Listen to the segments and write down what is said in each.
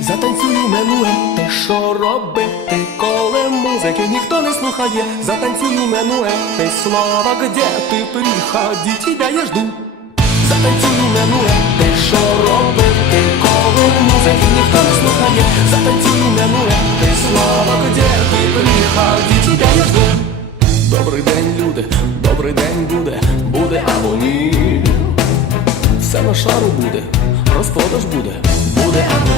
Затанцюю менуе, що робити, коли музики ніхто не слухає, затанцюю менуе, ти слава, где ти приходи, тебя я жду. Затанцюю менуе, ти що робити, коли музики ніхто не слухає, затанцюю менуе, ти слава, где ти приходи, тебя я жду. Добрий день, люди, добрий день буде, буде або ні. Все на шару буде, розпродаж буде, буде або.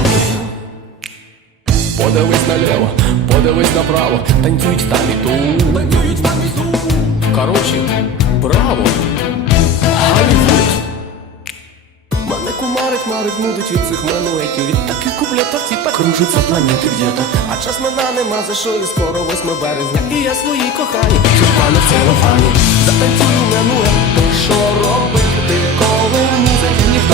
Подивись наліво, подивись направо, танцюють там і тут. Танцюють там і тут. Короче, браво! Мене кумарить, марить, нудить від цих мануетів Від таких куплетів типа кружиться планети где-то А час мене нема за що і скоро 8 березня І я своїй кохані Чупана в целофані Затанцюю менуе,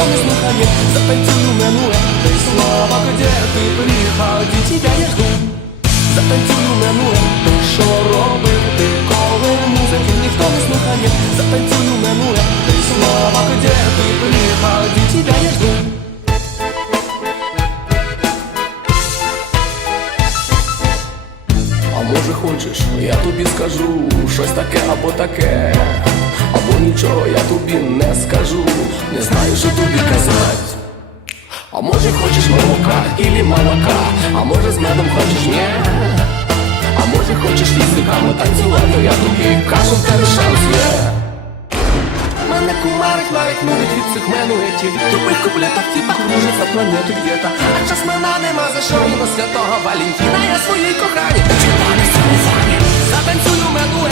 музики ніхто не слухає Затанцюю менуе, ти слава, где ти приходи, тебя я жду Затанцюю менуе, ти що робити, коли музики? Ніхто не слухає. Затанцюю менуе, ти слава, где ти приходи, тебя я жду А може хочеш, я тобі скажу щось таке або таке, нічого я тобі не скажу, не знаю, що тобі казати. А може хочеш молока или молока, а може з медом хочеш ні. А може хочеш язиками танцювати, я тобі кажу, в тебе шанс є. Мене кумарить, марить, нудить від цих менуетів. Тупих куплетів типа кружиться планети где-то А час мене нема за що і на святого Валентина. Я своїй кохані Чіпане самофані Затанцюю менуе,